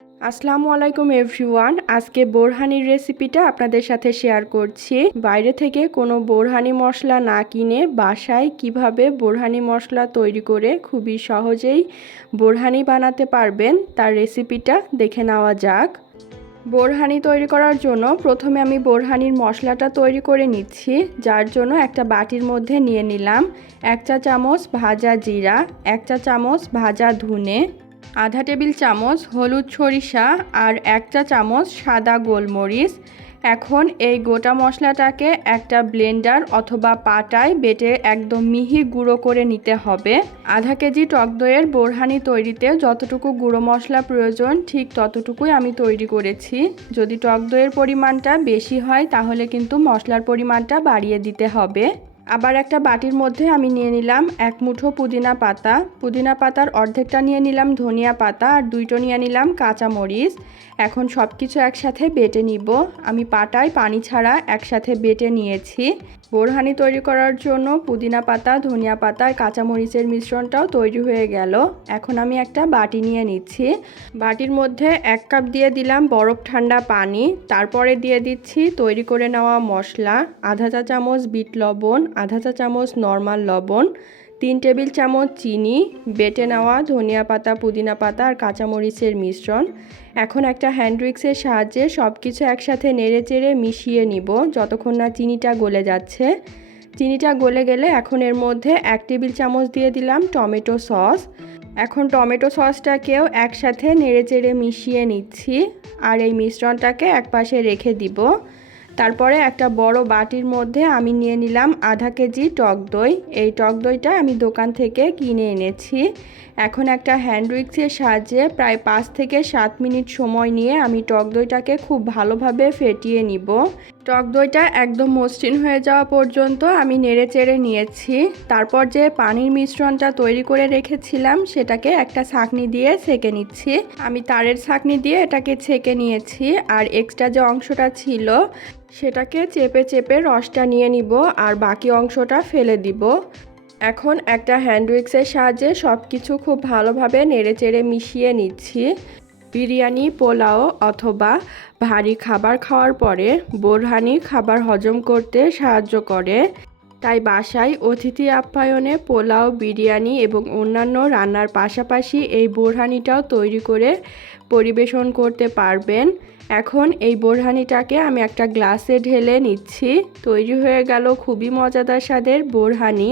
আসসালামু আলাইকুম এভরিওয়ান। আজকে বোরহানির রেসিপিটা আপনাদের সাথে শেয়ার করছি। বাইরে থেকে কোনো বোরহানি মশলা না কিনে বাসায় কিভাবে বোরহানি মশলা তৈরি করে খুবই সহজেই বোরহানি বানাতে পারবেন তার রেসিপিটা দেখে নেওয়া যাক। বোরহানি তৈরি করার জন্য প্রথমে আমি বোরহানির মশলাটা তৈরি করে নিচ্ছি। যার জন্য একটা বাটির মধ্যে নিয়ে নিলাম 1 চা চামচ ভাজা জিরা, 1 চা চামচ ভাজা ধনে, আধা টেবিল চামচ হলুদ সরিষা আর 1 চা চামচ সাদা গোলমরিচ। এখন এই গোটা মশলাটাকে একটা ব্লেন্ডার অথবা পাটায় বেটে একদম মিহি গুঁড়ো করে নিতে হবে। আধা কেজি টক দইয়ের বোরহানি তৈরিতে যতটুকু গুঁড়ো মশলা প্রয়োজন ঠিক ততটুকুই আমি তৈরি করেছি। যদি টক দইয়ের পরিমাণটা বেশি হয় তাহলে কিন্তু মশলার পরিমাণটা বাড়িয়ে দিতে হবে। আবার একটা বাটির মধ্যে আমি নিয়ে নিলাম 1 মুঠো পুদিনা পাতা, পুদিনা পাতার অর্ধেকটা নিয়ে নিলাম ধনিয়া পাতা আর 2টো নিয়ে নিলাম কাঁচামরিচ। এখন সব কিছু একসাথে বেটে নিব। আমি পাটায় পানি ছাড়া একসাথে বেটে নিয়েছি। বোরহানি তৈরি করার জন্য পুদিনা পাতা, ধনিয়া পাতা আর কাঁচামরিচের মিশ্রণটাও তৈরি হয়ে গেল। এখন আমি একটা বাটি নিয়ে নিচ্ছি। বাটির মধ্যে 1 কাপ দিয়ে দিলাম বরফ ঠান্ডা পানি, তারপরে দিয়ে দিচ্ছি তৈরি করে নেওয়া মশলা, আধা চা চামচ বিট লবণ, আধা চা চামচ নর্মাল লবণ, 3 টেবিল চামচ চিনি, বেটে নেওয়া ধনিয়া পাতা, পুদিনা পাতা আর কাঁচামরিচের মিশ্রণ। এখন একটা হ্যান্ড উইক্সের সাহায্যে সব কিছু একসাথে নেড়েচেড়ে মিশিয়ে নিব যতক্ষণ না চিনিটা গলে যাচ্ছে। চিনিটা গলে গেলে এখন এর মধ্যে 1 টেবিল চামচ দিয়ে দিলাম টমেটো সস। এখন টমেটো সসটাকেও একসাথে নেড়েচেড়ে মিশিয়ে নিচ্ছি আর এই মিশ্রণটাকে একপাশে রেখে দিব। তারপরে একটা বড় বাটির মধ্যে আমি নিয়ে নিলাম আধা কেজি টক দই। এই টক দইটা আমি দোকান থেকে কিনে এনেছি। এখন একটা হ্যান্ড উইক্সের সাহায্যে প্রায় 5 থেকে 7 মিনিট সময় নিয়ে আমি টক দইটাকে খুব ভালোভাবে ফেটিয়ে নিব। টক দইটা একদম মসৃণ হয়ে যাওয়া পর্যন্ত আমি নেড়েচেড়ে নিয়েছি। তারপর যে পানির মিশ্রণটা তৈরি করে রেখেছিলাম সেটাকে একটা ছাঁকনি দিয়ে ছেঁকে নিচ্ছি। আমি তারের ছাঁকনি দিয়ে এটাকে ছেঁকে নিয়েছি আর এক্সট্রা যে অংশটা ছিল সেটাকে চেপে চেপে রসটা নিয়ে নিব আর বাকি অংশটা ফেলে দিব। এখন একটা হ্যান্ড উইক্সের সাহায্যে সব কিছু খুব ভালোভাবে নেড়েচেড়ে মিশিয়ে নিচ্ছি। বিরিয়ানি, পোলাও অথবা ভারী খাবার খাওয়ার পরে বোরহানি খাবার হজম করতে সাহায্য করে। তাই বাসায় অতিথি আপ্যায়নে পোলাও, বিরিয়ানি এবং অন্যান্য রান্নার পাশাপাশি এই বোরহানিটাও তৈরি করে পরিবেশন করতে পারবেন। এখন এই বোরহানিটাকে আমি একটা গ্লাসে ঢেলে নিচ্ছি। তৈরি হয়ে গেল খুবই মজাদার স্বাদের বোরহানি।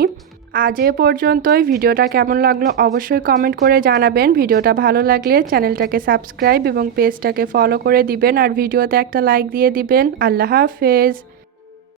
আজ এ পর্যন্তই। ভিডিওটা কেমন লাগলো অবশ্যই কমেন্ট করে জানাবেন। ভিডিওটা ভালো লাগলে চ্যানেলটাকে সাবস্ক্রাইব এবং পেজটাকে ফলো করে দিবেন আর ভিডিওতে একটা লাইক দিয়ে দিবেন। আল্লাহ হাফেজ।